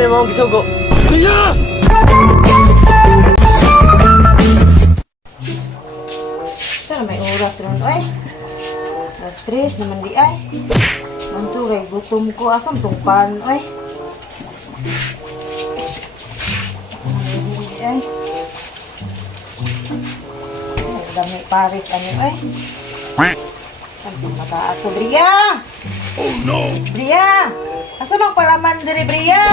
Dili mo gisugo. Kuya! Sana may oras ron, ay. Alas 3 naman di ay. Manturay, gutom ko. Asam tong pan, ay. Ay. Ay, dami Paris, ano, ay. Saan itong mataat ko, Bria? Oh, no! Bria! Asa bang palaman diri, Bria?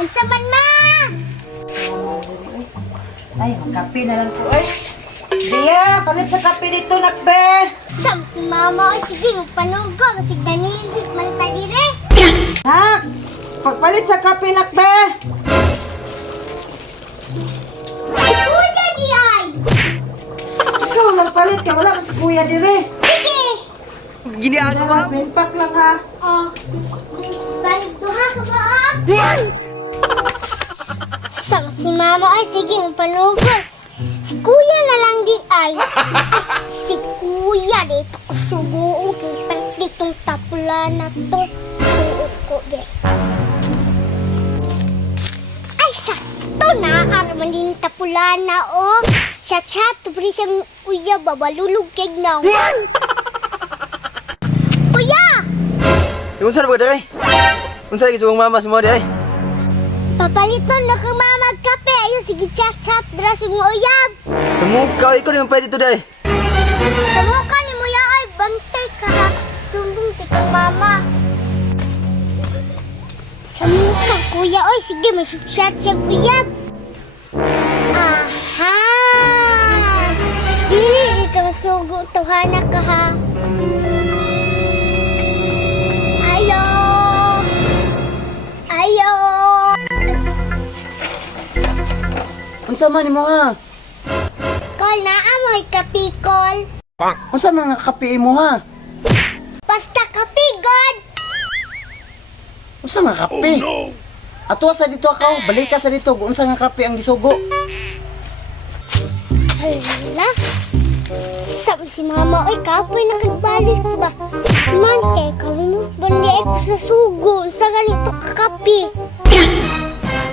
Unsa man ma? Ay, magkape na lang po, ay. Bria, palit sa kape dito, nakbe. Sam si mama ay sige magpanugo kasi danilit man ta dire. Ha? Pagpalit sa kape, nakbe. Kuya di ay. Ikaw, magpalit ka. Wala ka si kuya dire. Sige. Ginagawa. Benpak lang, ha. Oh. Balik duha ka ba? Sam si mama ay sige magpanugos. Si kuya na lang di ay. Si kuya dito ko subuong kay ditong tapulan na to. Suot ko be. Ay sakto na araman din tapulan na o. Sa chat bri siyang kuya babalulog kay now. Kuya! Unsa na ba dai? Unsa lagi subong mama semua dai? Papaliton na kang mamagkape. Ayun, sige, chat-chat. Dra si mo uyab. Sa mukha ikaw di man pwede to dai. Sa mukha ni mo ya ay bantay ka ha. Sumbong ti kang mama. Sa mukha, kuya. Oy, sige, may chat siya, uyab. Aha! Dili, ikaw sugo. Tuhana ka ha. Ayo! Ayo! Unsa man nimo, ha? Kol na amoy kapikol. Unsa man nga kape mo, ha? Basta kapigod. Unsa nga kape? Ato sa dito ako, balik ka sa dito. Unsa nga kape ang gisugo? Hala. Sabi si mama, oy, kapoy na kagbalik ba? Man, kay kalinot ba niya ko sa sugo? Sa ganito kakapi.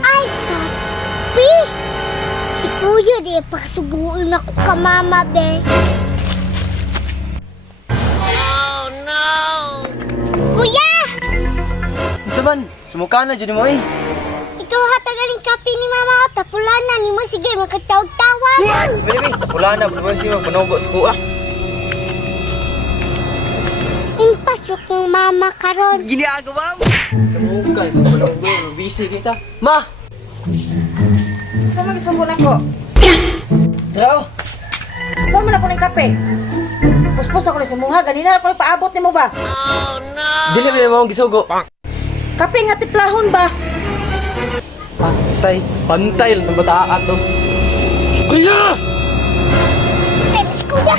Ay, kapi! Si kuya di pakasuguin ako ka mama, be. Oh, no! Kuya! Unsa man? Sumukha na jud mo eh. Ikaw hatagaling kapi ni mama o tapulana ni mo. Sige, magkatawag-tawag. Bebe, tapula na mo si manugo sa kuha. Impas yung mama karon. Ginagawa mo. Sa mukha, sa manugo, busy kita. Ma! Unsa man gisugo nako? Hello? Unsa man ako ng kape? Puspos ako ni sumuha, ganina na ako paabot nimo ba? Dili mo gisugo. Kape nga tiplahon ba? Pantay, pantay lang ng bata ato. Kuya! Thanks, kuya.